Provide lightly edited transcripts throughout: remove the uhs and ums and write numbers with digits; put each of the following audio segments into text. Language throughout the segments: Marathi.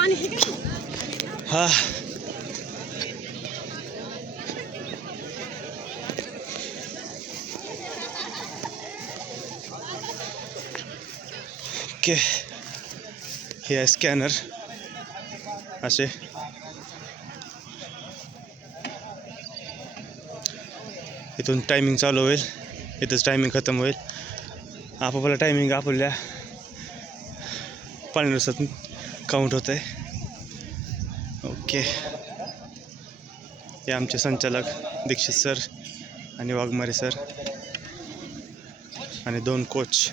हा ओके, हे आहे स्कॅनर. असे इथून टायमिंग चालू होईल, इथंच टायमिंग खतम होईल. आपापला टायमिंग आपल्या पाण्यानुसार काउंट होत आहे. ओके, हे आमचे संचालक दीक्षित सर आणि वाघमारे सर आणि 2 कोच.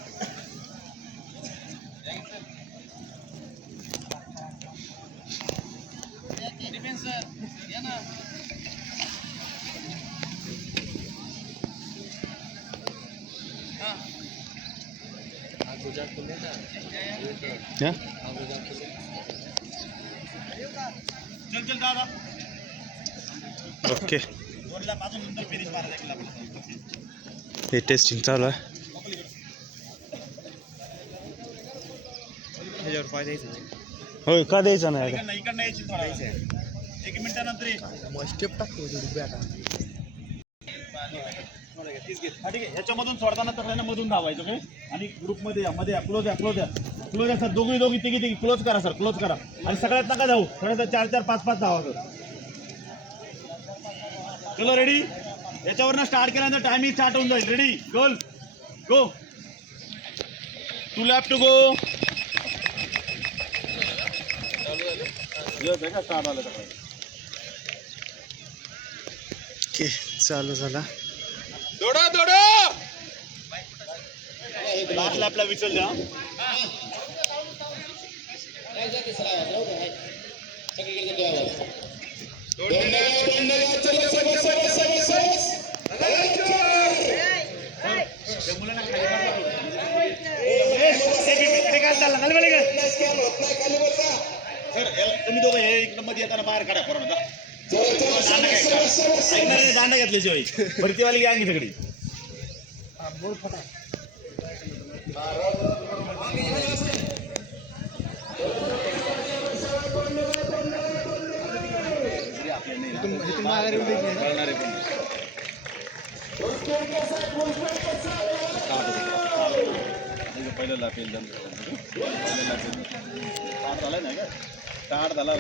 ओके, हे टेस्टिंग चालू आहे. होय, का द्यायचं नाही? याच्यामधून सोडताना तसं मधून धावायचं काय आणि ग्रुपमध्ये या, मध्ये क्लोज या सर. दोघी तिघी क्लोज करा सर, क्लोज करा. आणि सगळ्यात नका जाऊ, सगळ्यात 4-4 5-5 धावा सर. चलो रेडी. याच्यावरनं स्टार्ट केल्यानंतर टायमिंग स्टार्ट होऊन जाईल. Ready, goal go. 2 lap to go. Start आलं तर ओके, चालू झाला. दोडा लास्ट लॅपला विचल द्या. सर तुम्ही दोघं हे इकडं मध्ये येताना बाहेर काढा. कोरोना दांडा घेतल्याशिवाय भरतीवाली गँग सगळी. पहिलं लापेल स्टार्ट झाला नाही का? स्टार्ट झाला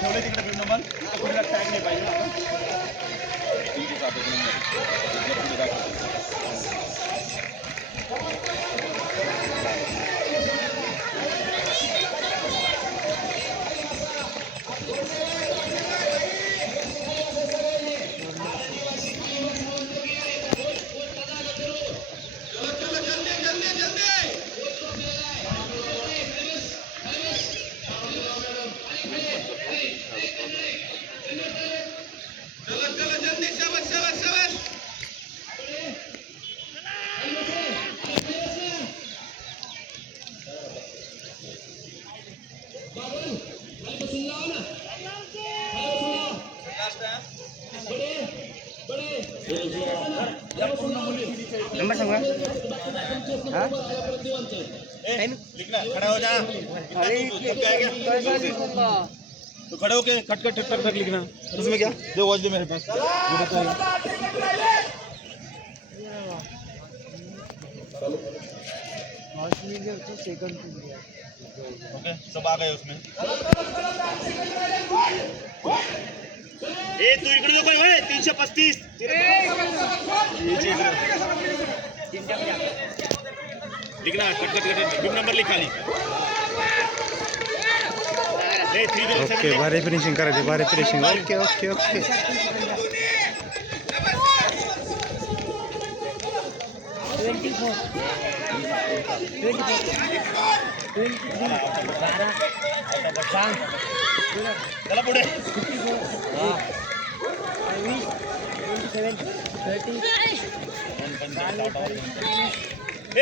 ठेवले तिकडे नंबर. पुढे टॅग नाही पाहिजे ना. नंबर सांगा. लिखना, खड़ा हो जा. तो खड़े होके कट कट टक टक लिखना. उसमें क्या दो वॉच दे मेरे पास. ओके, सब आ गए उसमें. ए तू इकडे नको होय. 335 लिखना. Cut cut cut group number लिख खाली. ओके, भारी फिनिशिंग करायची, भारी फिनिशिंग. Okay okay okay. चला पुढे.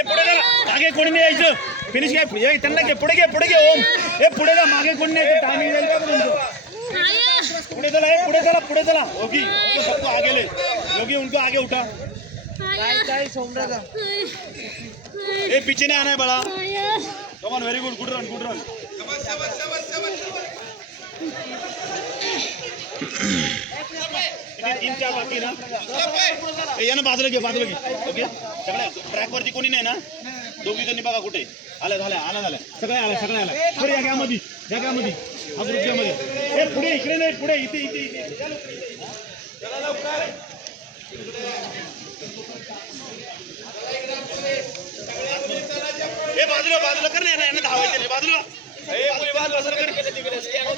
पुढे मागे कोणी नाही यायचं. फिनिश घ्या. त्यांना घे पुढे घे. ओम हे पुढे जा. मागे कोणी नाही. टायमिंग जाईल का पुढे चला. पुढे चला. योगी सबको आगे ले. योगी उनको आगे उठा. ए पीछे नहीं आना है बड़ा come on very good good run तीन चार बाकी ना या ना बाजूला घे ओके सगळ्या ट्रॅकवरती कोणी नाही ना दोघी जणी बघा कुठे आल्या झाल्या सगळे आल्या पुढे या घ्यामध्ये हा ग्रुप घ्यामध्ये ए पुढे इकडे नाही पुढे इथे बाजूला कर ना धावायचे बाजूला बाजूला सर कर